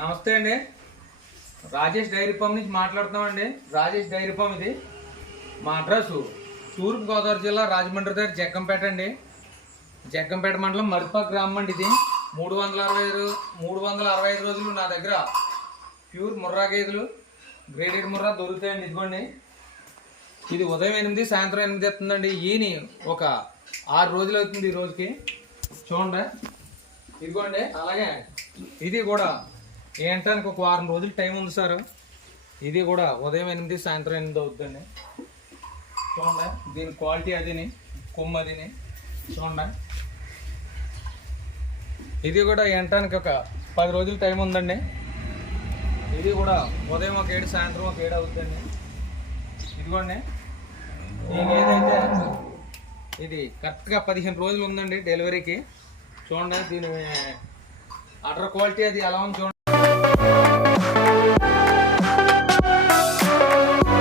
నమస్తే అండి. Rajesh dairy farm నుంచి మాట్లాడుతున్నామండి. రాజేష్ డైరీ ఫామ్ ఇది. మా అడ్రస్ తూర్పు గోదావరి జిల్లా రాజమండ్రి దగ్గర జగ్గంపేట అండి. జగ్గంపేట మండలం మరిపాక గ్రామం అండి. ఇది 365 రోజులు నా దగ్గర ప్యూర్ ముర్రా గేదెలు, గ్రేడెడ్ ముర్రా దొరుకుతాయండి. ఇదిగోండి, ఇది ఉదయం 8 సాయంత్రం 8 వస్తుందండి. ఈయన ఒక 6 రోజులు అవుతుంది ఈ రోజుకి. చూడండి, ఇదిగోండి. అలాగే ఇది కూడా ఏంటానికి ఒక 4 రోజులు టైం ఉంది సార్. ఇది కూడా ఉదయం 8 సాయంత్రం 8 అవుతుందండి. చూడండి, దీని క్వాలిటీ అదిని, కొమ్ము అదిని చూడండి. ఇది కూడా ఏంటానికి ఒక 10 రోజులు టైం ఉందండి. ఇది కూడా ఉదయం ఒక 7 సాయంత్రం ఒక 7 అవుతుందండి. ఇదిగోండి, ఏదైతే ఇది కరెక్ట్గా 15 రోజులు ఉందండి డెలివరీకి. చూడండి, దీని అటర్ క్వాలిటీ అది ఎలా ఉంది చూడండి.